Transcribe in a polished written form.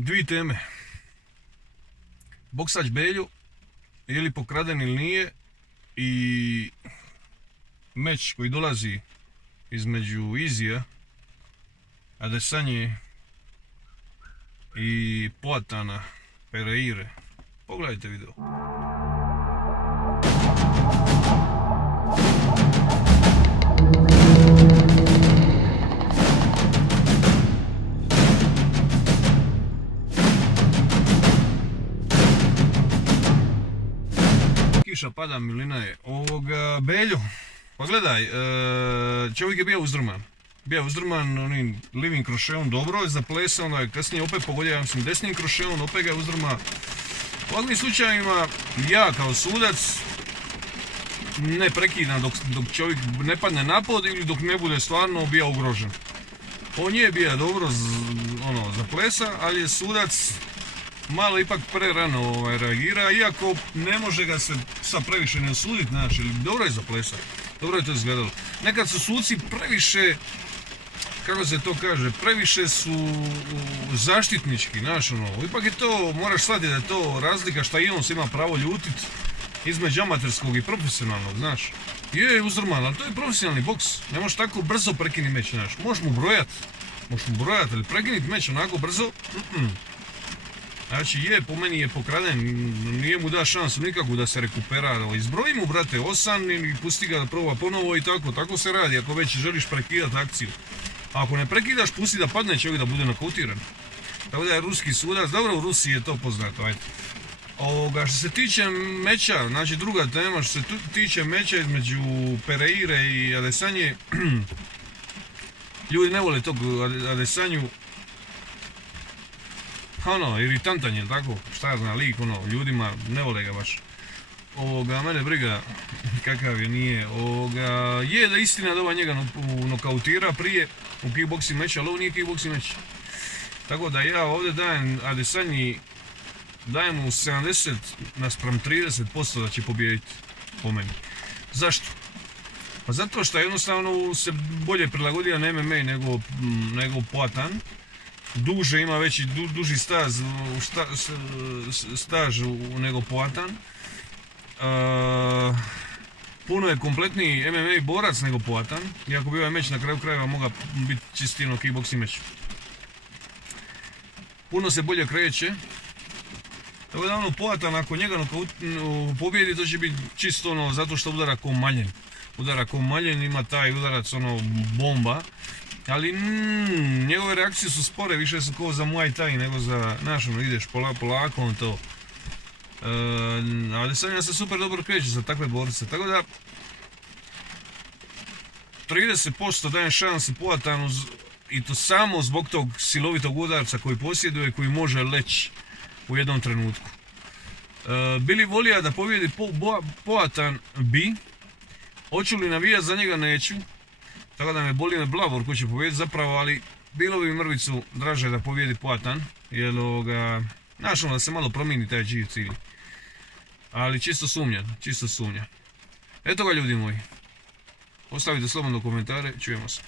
Dvije teme. Boksač Beljo, je li pokraden ili nije, i meč koji dolazi između Izija, Adesanje i Poatana Pereire. Pogledajte video. Kiša pada, milina je. Beljo, pa gledaj, čovjek je bio uzdrman. Bio uzdrman onim livim krošeom, dobro je zaplesao, onda je kasnije opet pogodio, ja mislim, desnim krošeom, opet ga je uzdrma. U ovakvim slučajima ja kao sudac ne prekidam dok čovjek ne padne na pod ili dok ne bude stvarno bio ugrožen. On je bio dobro zaplesa, ali je sudac malo ipak prerano reagira, iako ne može ga se sa previše ne osuditi, znači, dobro je zaplesa, dobro je to izgledalo. Nekad su suci previše, kako se to kaže, previše su zaštitnički, znaš, ipak je to, moraš shvatiti da je to razlika šta i on se ima pravo ljutit između amaterskog i profesionalnog, znaš. Je uzdrman, ali to je profesionalni boks, ne možeš tako brzo prekinuti meč, znaš, možeš mu brojati, ali prekinuti meč onako brzo, Znači po meni je pokraden, nije mu da šansu nikakvu da se rekupera, izbroji mu brate 8 i pusti ga da proba ponovo i tako se radi ako već želiš prekidati akciju. A ako ne prekidaš, pusti da padne čovjek da bude nokautiran. Tako da je ruski sudac, dobro u Rusiji je to poznato, ajde. Što se tiče meča, znači druga tema, što se tiče meča između Pereire i Adesanje, ljudi ne vole tog Adesanju. Iritantan je, tako, šta ja znam, lik, ljudima ne vole ga baš. Mene briga kakav je, nije. Je da istina da njega nokautira prije u kickboxing meču, ali ovo nije kickboxing meč. Tako da ja ovdje dajem Adesanji, dajem mu 70:30% da će pobijediti, po meni. Zašto? Pa zato što jednostavno se bolje prilagodio na MMA nego Poatan. Duže ima duži staž nego Poatan. Puno je kompletniji MMA borac nego Poatan. Iako bi ovaj meč na kraju krajeva mogao biti čistino kickboxing meč. Puno se bolje kreće. Tako da Poatan ako njega pobjedi, to će biti čisto zato što udara ko maljen. Udara ko maljen, ima taj udarac bomba. Ali njegove reakcije su spore, više su kao za Muay Thai nego za ideš polako to. Adesanya se super dobro kreće za takve borce, tako da 30% dajem šansi Poatanu i to samo zbog tog silovitog udarca koji posjeduje, koji može leći u jednom trenutku. Bili volija da pobjedi Poatan bi, hoću li navijati za njega, neću. Tako da me boli Blavor koji će pobjediti zapravo, ali bilo bi mrvicu draže da pobjedi Poatan, jer da se malo promijeni taj cilj. Ali čisto sumnja. Eto ga ljudi moji. Ostavite slobodno komentare, čujemo se.